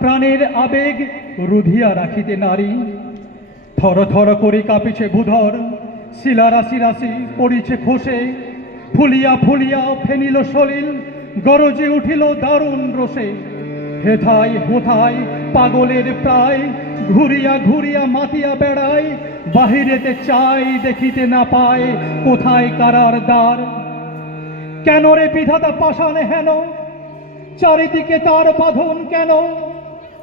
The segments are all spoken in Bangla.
প্রাণের আবেগ রুধিয়া রাখিতে নারী। থর থর করে কাঁপিছে ভূধর, শিলা রাশি রাশি পড়িছে খসে। ফুলিয়া ফুলিয়া ফেনিল সলিল, গরজে উঠিল দারুণ রসে। হেথায় হোথায় পাগলের প্রায়, ঘুরিয়া ঘুরিয়া মাতিয়া বেড়ায়, বাহিরেতে চাই দেখিতে না পায়, কোথায় কারার দ্বার? কেন রে বিধাতা পাষাণে হেন? চারিদিকে তার বাঁধন কেন?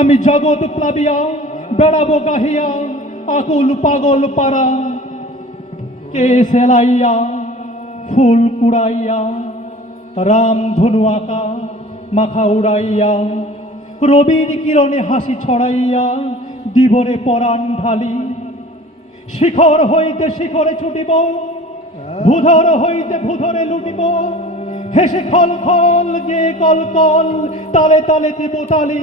আমি জগৎ প্লাবিয়া, বেড়াবো গাহিয়া, আকুল পাগল পারা কে সেলাইয়া, ফুল কুড়াইয়া, রাম ধনু আঁকা, মাখা উড়াইয়া, রবির কিরণে হাসি ছড়াইয়া, দিবরে পরাণ ঢালি। শিখর হইতে শিখরে ছুটিব, ভূধর হইতে ভূধরে লুটিব। হেসে খল খল গে কল কল তালে তালে দেব তালি।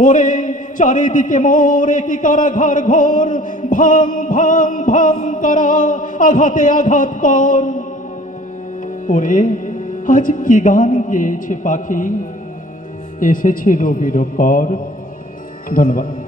ওরে চারিদিকে মোরে কি কারা ঘর ঘোর? ভাং ভাং ভাং করা আঘাতে আঘাত কর। ওরে, আজ কি গান গেয়েছে পাখি? এসেছে রবির কর ধন্যবাদ।